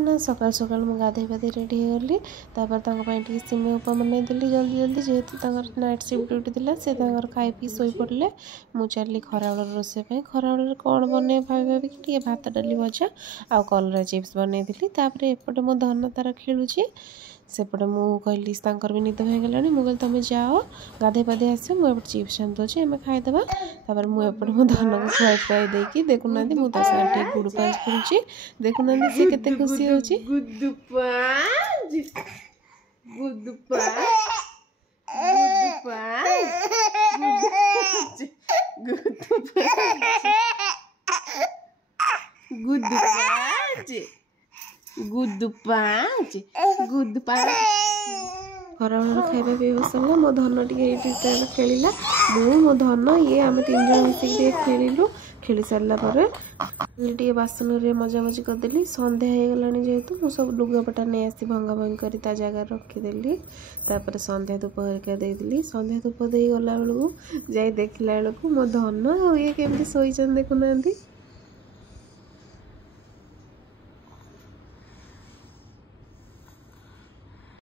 ना सकाल सकाल मुझे गाधे पाधे रेडी होगली तापर सिमे उपमा बनईदेली जल्दी जल्दी जेहेतु नाइट शिफ्ट ड्यूटी थी से खाई पी शोई पड़े मु चली खरा बेल रोषे खरा बेल कौन बन भाभी भात डाली भजा आउ कलरा चिप्स बनईली एपटे मो धन तार खेलुची सेपटे मु कहली भी निद हो गला मुझे तुम जाओ गाधे पाधे आस मुझे चिप्स आनी दूसरी आम खाईदे तापर मुझे मो धन को खुआई खुआई देकी देखुना मुझे सागे गुड़ पाँच खेलुची देखुना सी केते खुशी होची गुड्डू पाँच गुड्डू पाँच गुड्डू पाँच गुड्डू पाँच गुड्डू पाँच गुड्डू पाँच खराबेल खाଇବା ପିଇବା ସରିଲା ମୋ ଧନ ଟିକେ ଏଇଠି ଖେଳିଲା ମୁଁ ମୋ ଧନ ଇଏ ଆମେ ତିନି ଜଣ ମିଶିକି ଟିକେ ଖେଳିଲୁ ଖେଳି ସାରିଲା ପରେ ଟିକେ ବାସନରେ ମଜାମଜି କରିଦେଲି ସନ୍ଧ୍ୟା ହେଇଗଲାଣି ଯେହେତୁ ମୁଁ ସବୁ ଲୁଗାପଟା ନେଇ ଆସି ଭଙ୍ଗା ଭଙ୍ଗି କରି ତା ଜାଗାରେ ରଖିଦେଲି ତାପରେ ସନ୍ଧ୍ୟା ଧୂପ ହେରିକା ଦେଇଦେଲି ସନ୍ଧ୍ୟା ଧୂପ ଦେଇ ଗଲା ବେଳକୁ ଯାଇ ଦେଖିଲା ବେଳକୁ ମୋ ଧନ ଆଉ ଇଏ କେମିତି ଶୋଇଛନ୍ତି ଦେଖୁନାହାନ୍ତି।